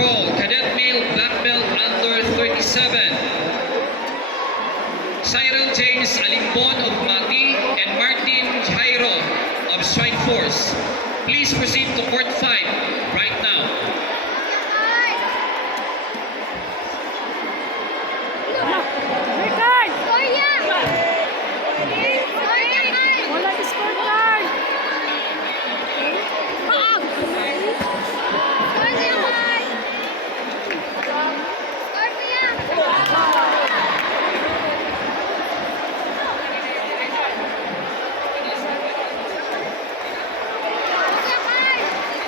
call, Cadet Male Black Belt under 37. Cyril James Alimbon of Mati and Martin Jairo of Strike Force. Please proceed to court 5 right now.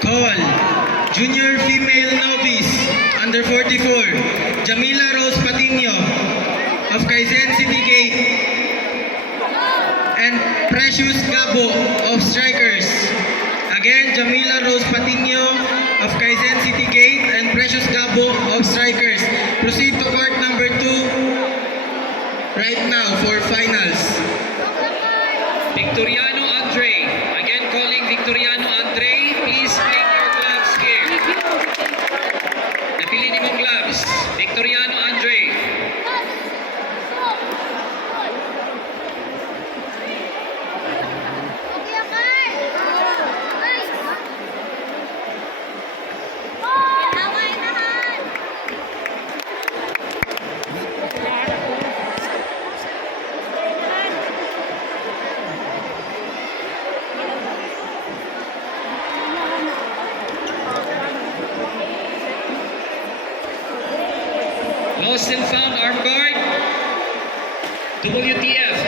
Call, Junior Female Novice, under 44, Jamila Rose Patino of Quezon City Gate and Precious Gabo of Strikers. Again, Jamila Rose Patino of Quezon City Gate and Precious Gabo of Strikers. Proceed to court number 2 right now for finals. Victoriano Andre. Again, calling Victoriano Andre. Please bring your gloves here. Napili ni mong gloves. Victoriano Andre. Lost and found arm guard. WTF.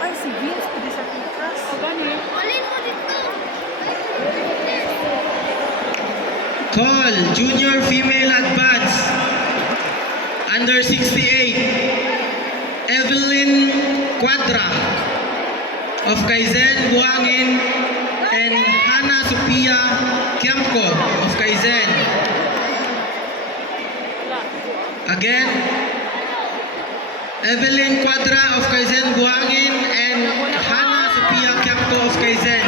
Ay, si Vince, pwede sa pinatras. O, gani? Call, Junior Female Advance, under 68, Evelyn Quadra of Quezon, Buangin, and Hannah Sophia Kiamco of Quezon. Again, Evelyn Quadra of Quezon, Buangin, and Hannah Sophia Kiamco of Quezon.